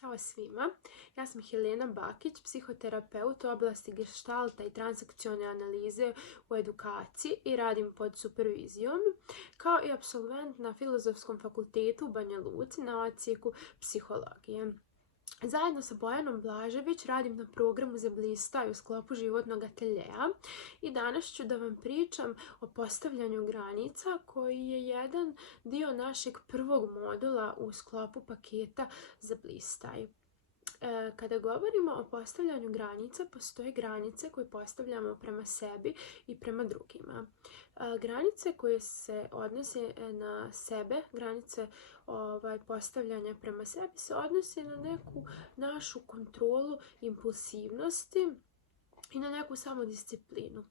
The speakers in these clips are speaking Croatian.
Ćao svima, ja sam Helena Bakić, psihoterapeut u oblasti geštalta i transakcione analize u edukaciji i radim pod supervizijom, kao i apsolvent na Filozofskom fakultetu u Banja Luci na odsjeku psihologije. Zajedno sa Bojanom Blažević radim na programu za Blistaj u sklopu životnog ateljeja i danas ću da vam pričam o postavljanju granica koji je jedan dio našeg prvog modula u sklopu paketa za Blistaj. Kada govorimo o postavljanju granica, postoje granice koje postavljamo prema sebi i prema drugima. Granice koje se odnose na sebe, granice postavljanja prema sebi se odnose na neku našu kontrolu impulsivnosti i na neku samodisciplinu.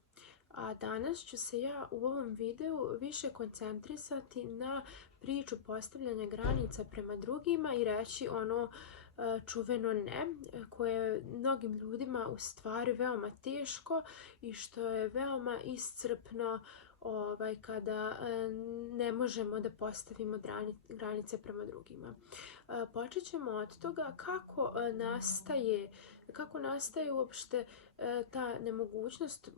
A danas ću se ja u ovom videu više koncentrisati na priču postavljanja granica prema drugima i reći ono čuveno ne, koje je mnogim ljudima u stvari veoma teško i što je veoma iscrpno kada ne možemo da postavimo granice prema drugima. Počet ćemo od toga kako nastaje uopšte ta nemogućnost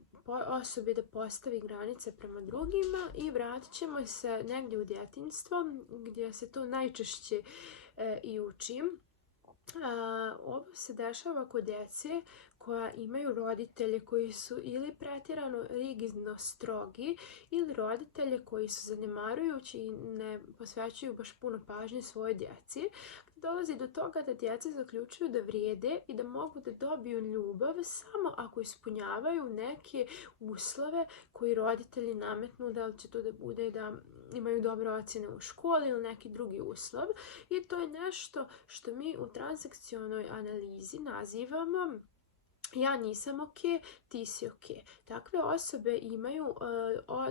osobi da postavi granice prema drugima i vratit ćemo se negdje u djetinjstvo gdje se to najčešće i uči. Ovo se dešava kod djece koja imaju roditelje koji su ili pretjerano rigidno strogi ili roditelje koji su zanemarujući i ne posvećuju baš puno pažnje svojoj djeci. Dolazi do toga da djeca zaključuju da vrijede i da mogu da dobiju ljubav samo ako ispunjavaju neke uslove koji roditelji nametnu, da li će to da bude da imaju dobre ocjene u školi ili neki drugi uslov. I to je nešto što mi u transakcionoj analizi nazivamo ja nisam ok, ti si ok. Takve osobe imaju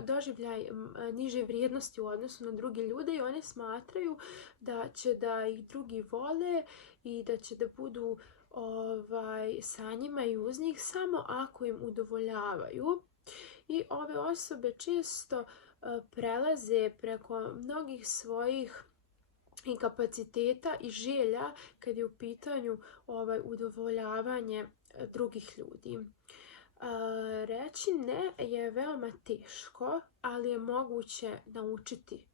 doživljaj niže vrijednosti u odnosu na druge ljude i one smatraju da će da ih drugi vole i da će da budu sa njima i uz njih samo ako im udovoljavaju. I ove osobe često prelaze preko mnogih svojih i kapaciteta i želja kad je u pitanju udovoljavanje drugih ljudi. Reći ne je veoma teško, ali je moguće naučiti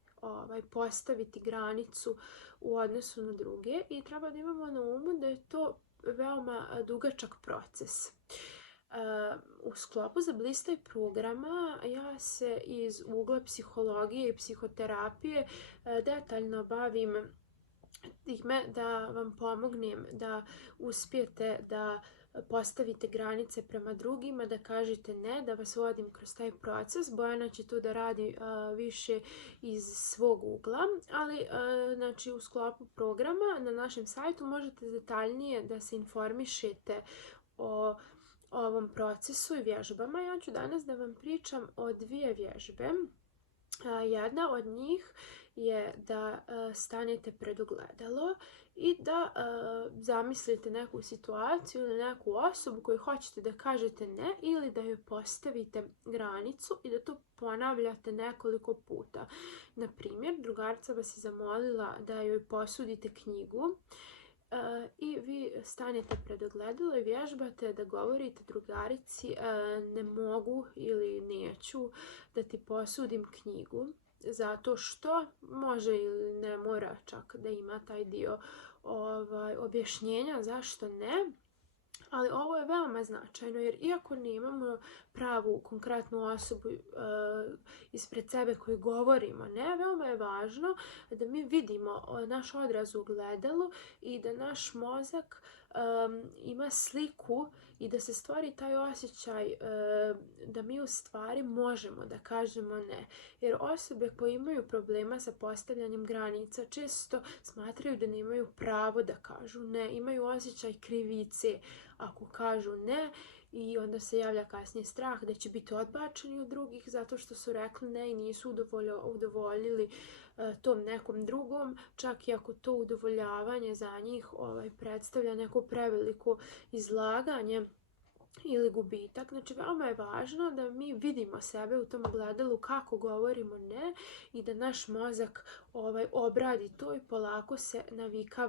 postaviti granicu u odnosu na druge i treba da imamo na umu da je to veoma dugačak proces. U sklopu za Blistaj programa ja se iz ugla psihologije i psihoterapije detaljno bavim time da vam pomognem da uspijete da postavite granice prema drugima, da kažete ne, da vas vodim kroz taj proces. Bojana će to da radi više iz svog ugla, ali znači u sklopu programa na našem sajtu možete detaljnije da se informišete o ovom procesu i vježbama. Ja ću danas da vam pričam o dvije vježbe. Jedna od njih je da stanete pred ogledalo i da zamislite neku situaciju ili neku osobu koju hoćete da kažete ne ili da joj postavite granicu i da to ponavljate nekoliko puta. Na primjer, drugarica vas je zamolila da joj posudite knjigu i vi stanete pred ogledalo i vježbate da govorite drugarici ne mogu ili neću da ti posudim knjigu zato što može ili ne mora čak da ima taj dio objašnjenja zašto ne. Ali ovo je veoma značajno jer iako nemamo pravu konkretnu osobu ispred sebe koju govorimo ne, veoma je važno da mi vidimo naš odraz u ogledalu i da naš mozak ima sliku i da se stvori taj osjećaj da mi u stvari možemo da kažemo ne. Jer osobe koje imaju problema sa postavljanjem granica često smatraju da nemaju pravo da kažu ne, imaju osjećaj krivice ako kažu ne i onda se javlja kasnije strah da će biti odbačeni od drugih zato što su rekli ne i nisu udovoljili tom nekom drugom, čak i ako to udovoljavanje za njih predstavlja neko preveliko izlaganje ili gubitak. Znači, veoma je važno da mi vidimo sebe u tom ogledalu kako govorimo ne i da naš mozak obradi to i polako se navikava